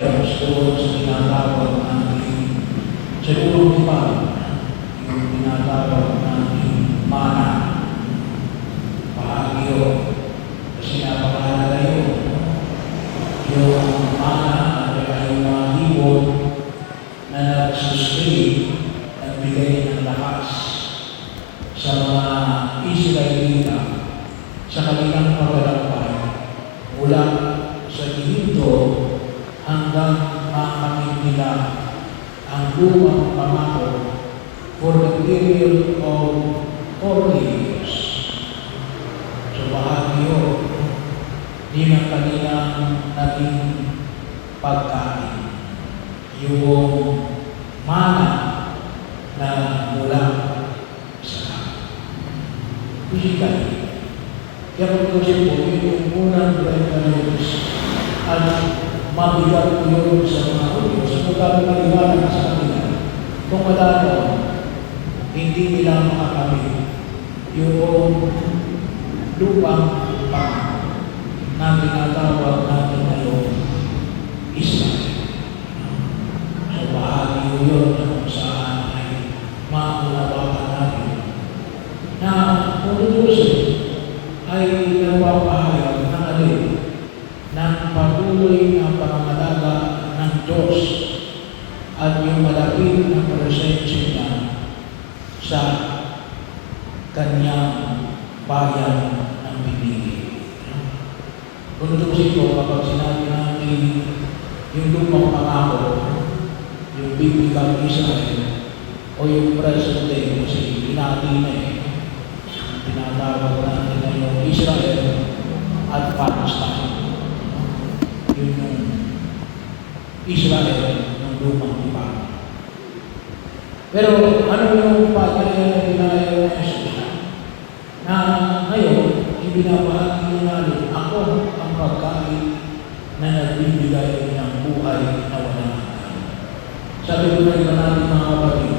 doon sa tinatawag natin sa lulong pa, yung tinatawag natin mana, bahagyo, kasi napakahalaga yun. Yung mana ay yung mga ibon na nagsustain, nagbigay ng lakas sa mga Israelita sa kanilang paglalakbay mula sa Ehipto hanggang makamit nila ang lumang pangako for the period of 40 years. So bahagi yun, din ang kanilang naging pagkain. Yung mana na mula sa langit. Physically. Kaya kung kasi po, yung unang breakfast at mabigat po yun sa mga ulo, sa magkano maliwanag sa kanila. Kung madano, hindi nila makakamit yung lupang pangako na tinatawag natin ngayon Israel. So bahagi yun kung saan ay maunawaan natin na kung tutusin ay nagpapahayag ng alin ng patuloy na pangangalaga ng Diyos at yung malapit na presensya niya sa kanyang bayan ng pinili. Kung tutusin ko, kapag sinabi natin yung lumang pangako, yung biblical Israel, o yung present day, kasi pinati na tinatawag natin na yung Israel at Palestine. Yun yung Israel ng lumang pangako. Pero ano yung pagkaya na dinayo ng Jesus? Na ngayon, ibinabahagi na natin, ako ang pagkain na nagbibigay ng buhay na walang hanggan. Sabi ko na iba natin mga kapatid,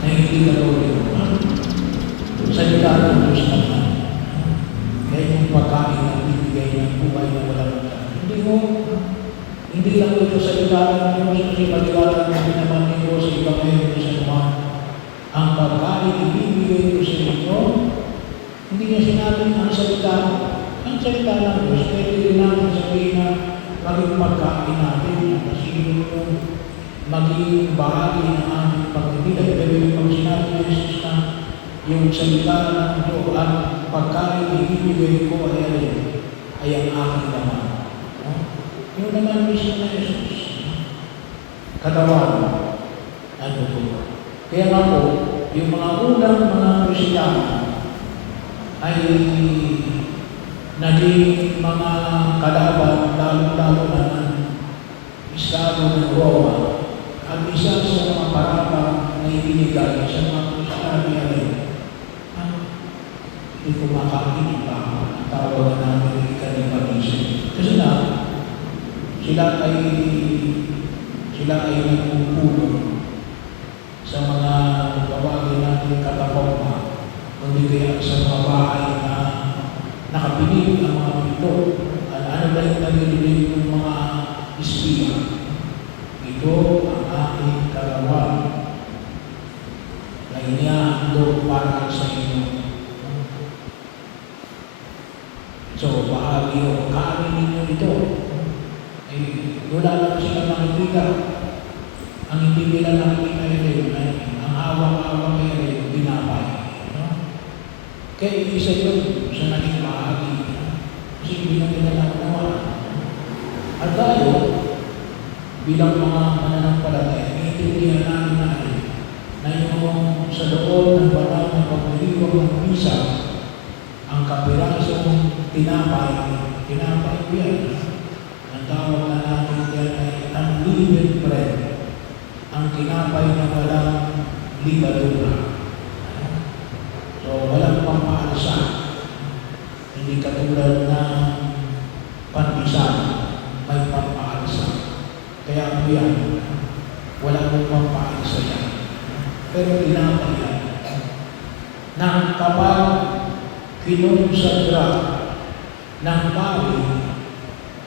na hindi na tuloy mo. Salita ng Diyos naman. Kaya yung pagkain na nagbibigay ng buhay na walang hanggan. Hindi lang ito salita ng Diyos kasi pagkakala natin naman ni Diyos sa ibang ngayon sa naman. Ang pagkain ibibigay ko sa inyo, hindi niya sinabi ang salita. Ang salita ng Diyos, pwede rin natin sabihin na maging pagkain natin, kasi yung maging bahagi ng aming pagkakilan. Pero yung pag sinabi ng Jesus na yung salita ng Diyos at pagkain ibibigay ko ay ang aking naman. Yung naman mismo na Jesus, katawan, ano po. Kaya nga po, yung mga unang mga Kristiyano ay naging mga kalaban, lalo-lalo na ng Estado ng Roma. At isa sa mga parabang na ibinigay sa mga Kristiyano ay hindi kumakain pa ang tawag na namin kanipag-isip. Kasi na, sila ay nagpupulong sa mga gawagin natin katapong kundi kaya sa mga bahay na nakapinig ang mga pito at ano ba yung nagililig ng mga espiya. Ito ang aking kalawan na inihandog para sa inyo. So, bahagi o kanin ninyo ito. Wala lang sila nakikita. Ang hindi nila nakikita yun ay ang awang-awang yun binabay. Kaya isa yun sa naging bahagi. Kasi hindi na nila nakuha. At tayo, bilang mga mananampalataya, iintindihan namin na yung sa loob ng banal na pagdiriwang ng misa, ang kapirasong tinapay yan. Ang tawag na natin yan ay unleavened bread. Ang tinapay na walang ligadura. So, walang pampaalsa. Hindi katulad ng pandisan, may pampaalsa. Kaya po yan, walang pampaalsa yan. Pero tinapay yan. Na kapag kinonsagra ng pari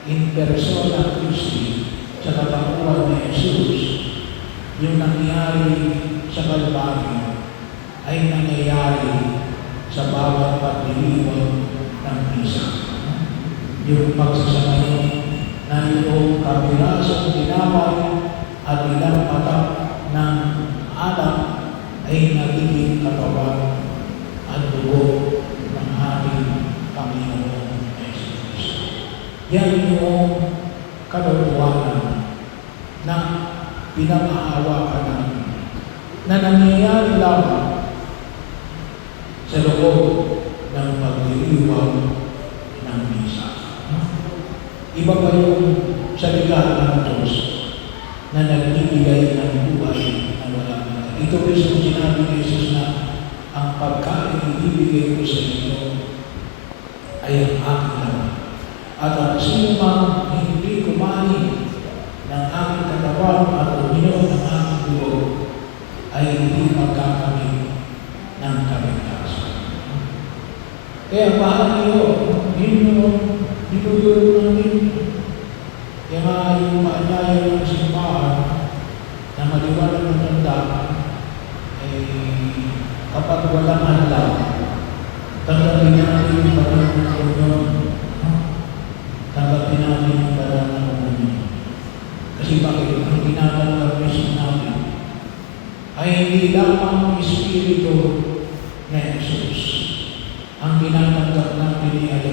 in persona Christi sa katauhan ni Jesus, yung nangyari sa Kalbaryo ay nangyayari sa bawat pagdiriwang ng misa. Yung pagsasamayon na itong kapirasong tinapay at ilang patak ng alak ay nagiging katawan at dugo ng ating Panginoon Jesus. Yan yung kalokohan na pinag-aawakan natin na nangyayari lamang sa loob ng pagdiriwang ng misa. Iba pa yung salita ng Diyos na nagbibigay ng buhay na wala na. Ito mismo sinabi ni Jesus na ang pagkain ibibigay ko sa inyo ay ang aking laman. At ang sino mang hindi kumain ng aking katawan at uminom ng aking dugo ay hindi magkakamit ng kaligtasan. Kaya mahal niyo, dinudulog namin. Kaya nga yung maanyaya ng simbahan na maliwanag ng tanda ay kapag walang hanlang, tanggapin natin yung banal ng komunyon. Tanggapin natin yung banal ng komunyon. Kasi bakit? Ang tinatanggap natin ay hindi lamang Espiritu na Jesus. Ang tinatanggap natin ay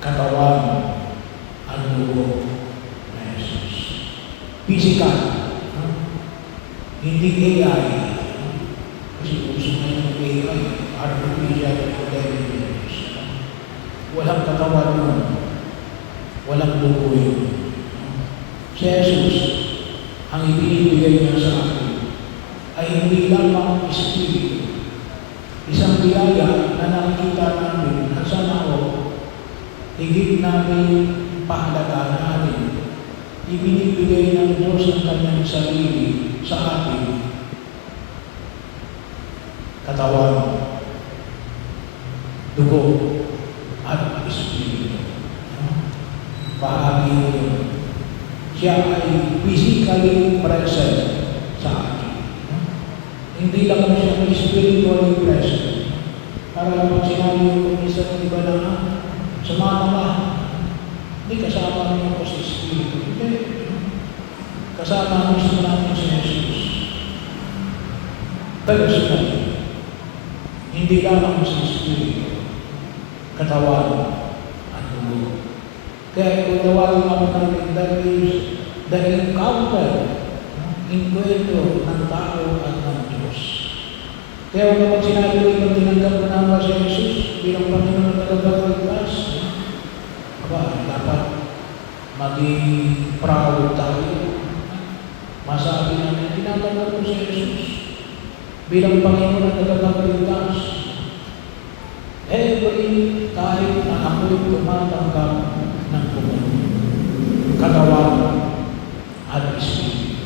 katawan at dugo na Jesus. Physical. Hindi AI. Kasi uso na yung AI, artificial intelligence. Walang katawan yun. Walang dugo yun. Si Jesus, ang ibinibigay niya sa akin ay hindi lamang Espiritu. Isang biyaya na nakikita namin at sana ako higit namin pahalagahan natin. Ibinibigay ng Diyos ang kanyang sarili sa atin. Katawan, dugo, at Espiritu. Bahagi yun. Siya ay physically present sa atin. Hindi lang siya spiritually present. Para pag sinabi yung isang iba na sumama ka, hindi kasama niyo ko sa Espiritu. Hindi. Kasama niyo namin si Jesus. Personal. Hindi lamang sa Espiritu. Katawan at dugo. Kaya kung tawagin ako namin, that is the encounter, inkwento ng tao at ng Diyos. Kaya kapag sinabi ko yung tinanggap ko naman si Jesus bilang Panginoon na tagapagligtas, dapat maging proud tayo. Masabi namin, tinanggap ko si Jesus bilang Panginoon na tagapagligtas. Every time na ako'y tumatanggap ng komunyon, katawan at Espiritu.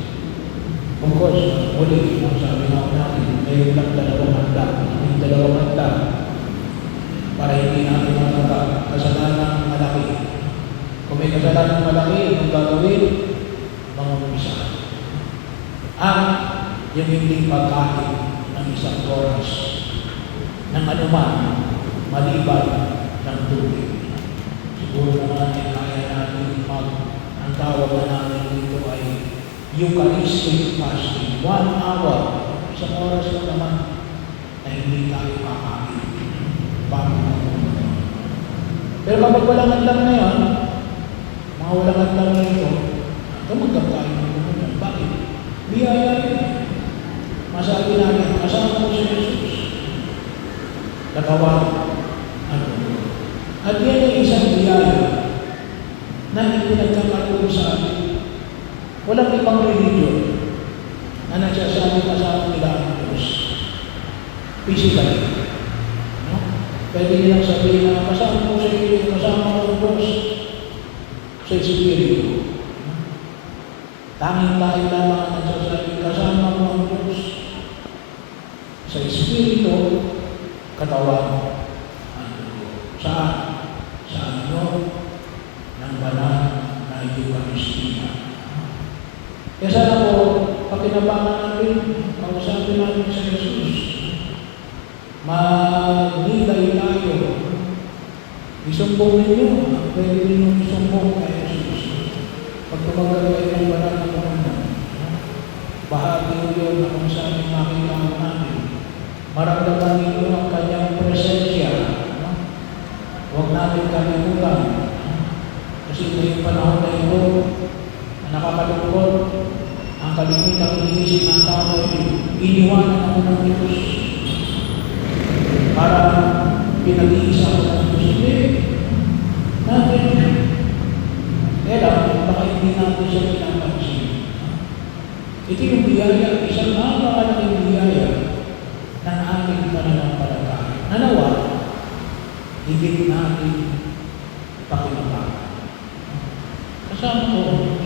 Of course, muli, ang sabi nga natin, mayroon lang dalawang handa para hindi natin matanda kasalanan malaki. Kung may kasalanan malaki, anong gagawin? Mga umisa. At yung hindi pagkain ng isang oras ng anuman maliban ng tubig. Siguro naman ay kaya natin ang tawag na namin dito ay Eucharistic fasting. 1 hour, isang oras lang naman na hindi tayo kakain. Pero kapag walang hadlang na yan, mga walang hadlang na ito, tumanggap tayo ng komunyon. Bakit? Biyaya yun. Masabi namin, kasama ko si Jesus. Katawan. At yan ay isang biyaya na ipinagkakaroon sa atin. Walang ibang religion na nagsasabi kasama nila ang Diyos. Physically. No? Pwede nilang sabihin na kasama ko sa iyo, kasama ko ang Diyos sa Espiritu. Tanging tayo lamang ang nagsasabi, kasama ko ang Diyos sa Espiritu, katawan. Saan? Sa anyo ng banal na Eucharistia. pakinabangan natin, kausapin natin sa Jesus. Magnilay tayo. Isumbong ninyo, ang pwede ninyong isumbong kay Jesus. Pag tumagal kayo ng banal na Panginoon, bahagi yun na kung saan yung makita natin. Maramdaman ninyo ang kanyang presensya. Huwag natin kalimutan. Kasi ngayong panahon na ito, na nakakalungkot, ang kalimitang iniisip ng tao ay iniwanan ako ng Diyos. Para pinag-iisa ko ng Diyos. Hindi. Natin. Kaya lang, baka hindi natin siya pinapansin. Ito yung biyaya, isang napakalaking biyaya ng ating pananampalataya. Nanawa, higit natin pakinabangan. Kasama ko,